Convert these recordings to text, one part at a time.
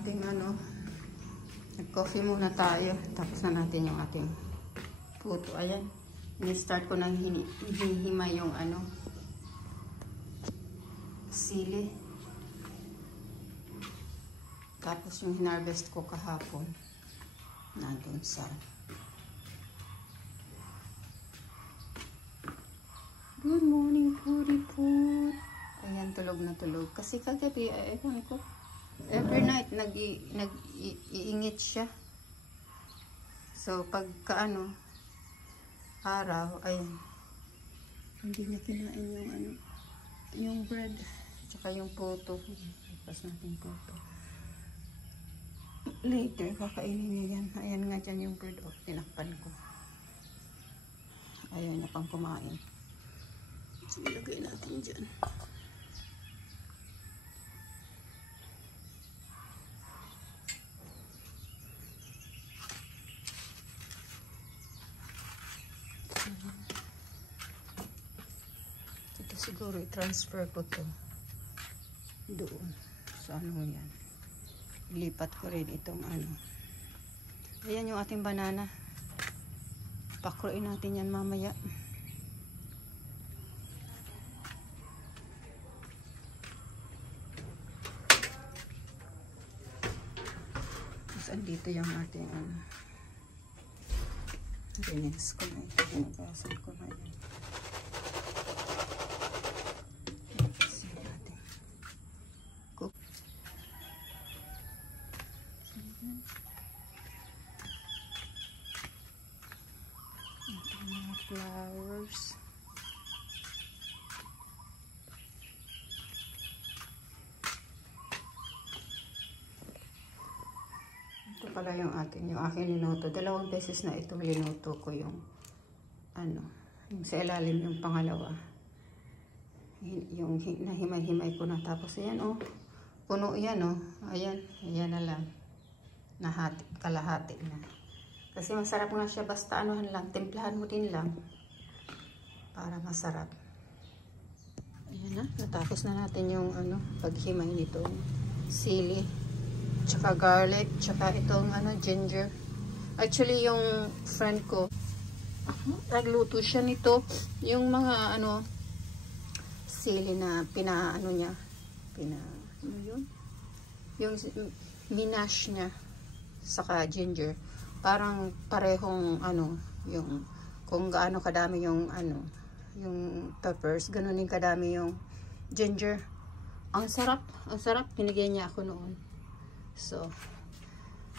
ating ano, nag-coffee muna tayo. Tapos na natin yung ating puto. Ayan. Ni-start ko nang hinihima yung ano, sili. Tapos yung hinarvest ko kahapon. Nandun sa good morning, puri-put. Ayan, tulog na tulog. Kasi kagabi, ewan ko, every night, nag-iingit siya. So, pagka ano, araw, ayan, hindi niya kinain yung ano, yung bread, tsaka yung puto. Tapos natin puto. Later, kakainin niya yan. Ayan nga dyan yung bread. Oh, tinakpan ko. Ayan na pang kumain. So, ilagay natin dyan. Ito siguro i-transfer ko to doon. So, ano yan? Ilipat ko rin itong ano. Ayan yung ating banana. Pakruin natin yan mamaya. Andito yung ating ano, rinis ko na ito, hinugasan ko na yun. Kasi natin cook. Ito mga flowers. Pala yung aking linuto. 2 beses na itong linuto ko yung ano, yung sa ilalim yung pangalawa. Yung nahimay-himay ko na. Tapos ayan oh, puno yan oh. Ayan na lang. Nahati, kalahati na. Kasi masarap nga siya basta anuhan lang, timplahan mo din lang para masarap. Ayan na, natapos na natin yung ano, paghimay nito. Sili, tsaka garlic, tsaka itong ano, ginger. Actually, yung friend ko, nagluto siya nito. Yung mga ano, sili na ano niya, ano yun? Yung minash niya, saka ginger. Parang parehong ano, yung kung gaano kadami yung ano, yung peppers, ganun din kadami yung ginger. Ang sarap, binigyan niya ako noon. So,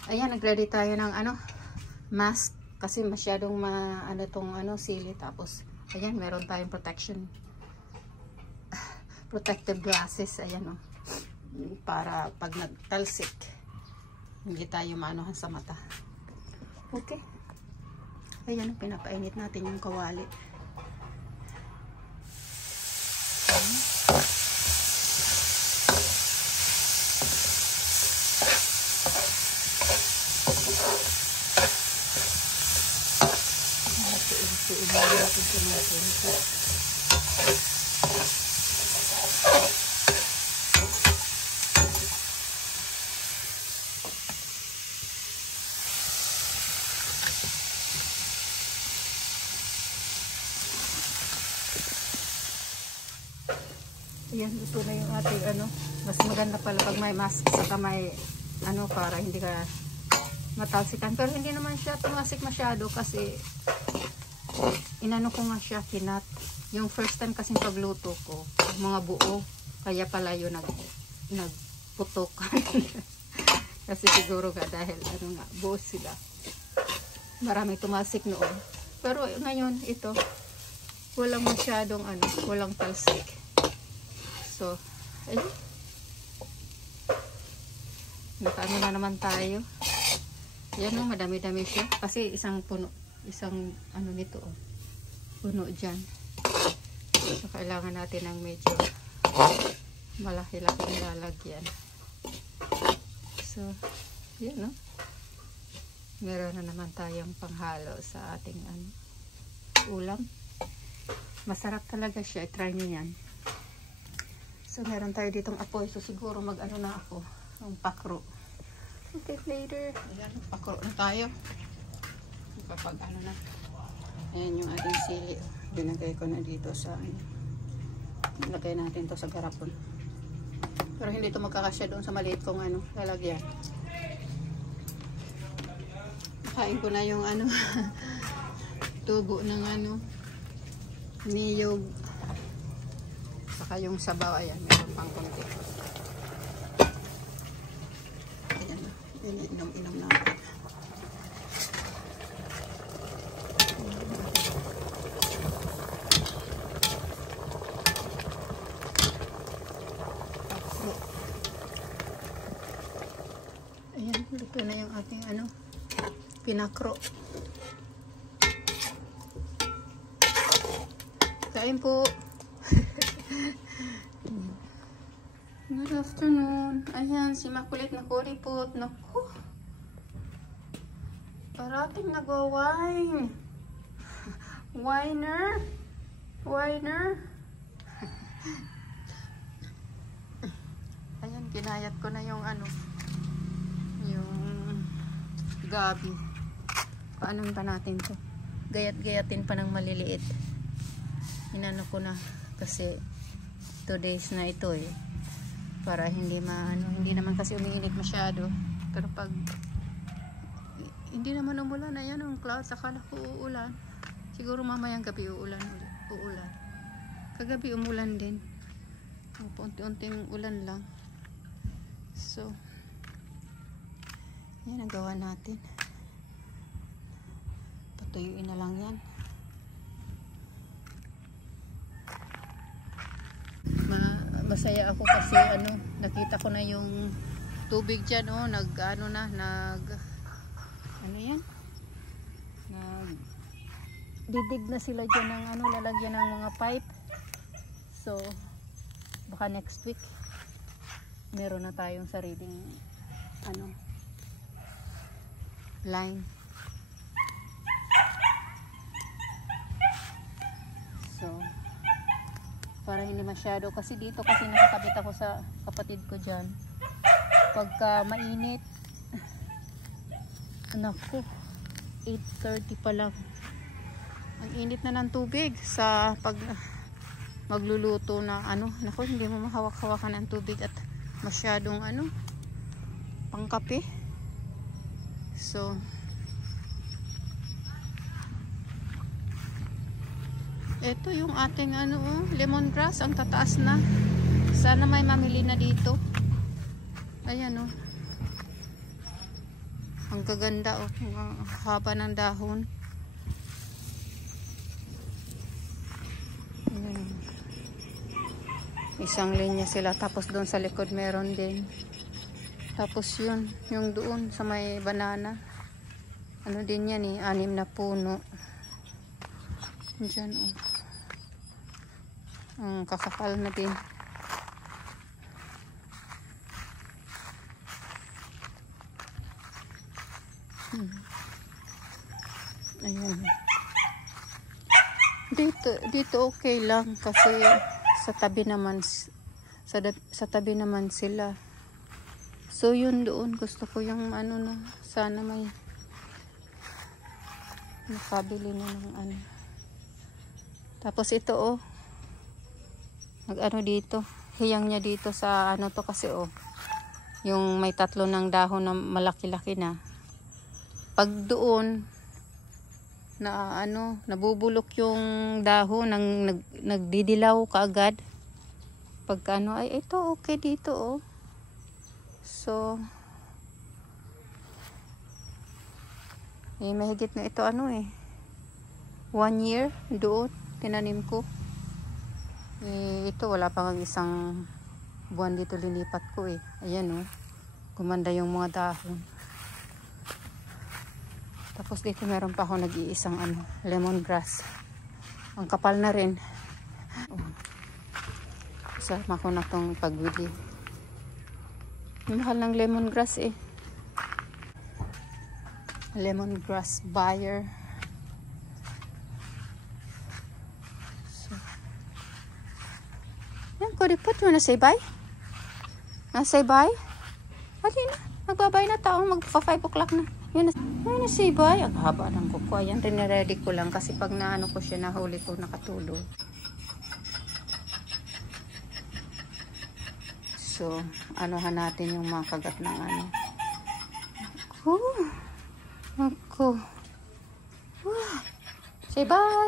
ayan, nag-ready tayo ng ano, mask. Kasi masyadong ano tong ano, sili. Tapos, ayan, meron tayong protective glasses. Ayan, oh. Para pag nagtalsik, hindi tayo maanohan sa mata. Okay. Ayan, pinapainit natin yung kawali. Ayan, ito na yung ating ano. Mas maganda pala pag may mask saka may ano, para hindi ka matalsikan. Pero hindi naman siya tumasik masyado kasi inano ko nga siya, kinat. Yung first time kasing pagluto ko, mga buo. Kaya pala yun nagputok. Kasi siguro nga dahil ano nga, buo sila. Marami tumasik noon. Pero ngayon, ito, walang masyadong ano, walang talsik. So, ayun. Nakaano na naman tayo. Yan o, madami-dami siya. Kasi isang puno, isang ano nito o. Puno dyan. So, kailangan natin ng medyo malaki-laking lalagyan. So, yan o. Meron na naman tayong panghalo sa ating ano, ulam. Masarap talaga siya. I-try nyo yan. So, meron tayo ditong apoy. So, siguro mag-ano na ako. Ang pakro. Okay, later. Ayan, pakro na tayo. Kapag ano na. Ayan yung ating sili. Dinagay ko na dito sa nilagay natin to sa garapon. Pero hindi to magkakasya doon sa maliit kong lalagyan. Nakain ko na yung tubo ng niyog. Saka yung sabaw. Ayan, meron pang konti. Ayan na. Inom natin. Ayan, luto na yung ating pinakro. Kain po. Good afternoon. Ayan, si Makulit na kuripot. Naku. Parating nagwa-wine. Winer. Ayan, kinayat ko na yung yung gabi. Paano pa natin to? Gayat-gayatin pa ng maliliit. Inano ko na kasi 2 days na ito para hindi naman kasi umiinit masyado. Pero pag hindi naman umulan, ayan ang clouds, akala ko uulan. Siguro mamayang gabi uulan. Kagabi umulan din. Unti-unting ulan lang. So yan ang gawa natin. Patuyuin na lang yan. Masaya ako kasi nakita ko na yung tubig dyan, didig na sila dyan ng lalagyan ng mga pipe. So baka next week meron na tayong sariling line. So para hindi masyado, kasi dito kasi nakakabit ako sa kapatid ko dyan. Pagka mainit, naku, 8:30 pa lang. Ang init na ng tubig sa pag magluluto na naku, hindi mo mahawak-hawakan ang tubig at masyadong pangkape. So ito yung ating lemongrass, ang tataas na. Sana may mamili na dito. Ayan ang gaganda ang haba ng dahon. Ayan. Isang linya sila, tapos doon sa likod meron din. Tapos yung doon sa may banana. Din yan 6 na puno. Diyan ang kakapal na din. Ayan. Dito okay lang kasi sa tabi naman sila. So yun doon gusto ko yung sana may nakabili na ng Tapos ito dito, hiyang niya dito sa to kasi yung may 3 ng dahon na malaki-laki na. Pag doon na nabubulok yung dahon, nagdidilaw kaagad. Pagka ay ito okay dito So mahigit na ito 1 year doon tinanim ko. Ito wala pang isang buwan dito linipat ko Ayan gumanda yung mga dahon. Tapos dito meron pa ako nag-iisang lemongrass. Ang kapal na rin. Sama ko na tong pagwili. Mahal ng lemongrass Lemongrass buyer. Yan, Kuripot, you wanna say bye? Say bye? Nagbabay na tao, magpa 5 o'clock na. Yan na si Bay. Ang haba ng kuko. Ayan, rinready ko lang kasi pag naano ko siya, nahuli ko, nakatulog. So, anuhan natin yung mga kagat ng ano. Ako. Say bye.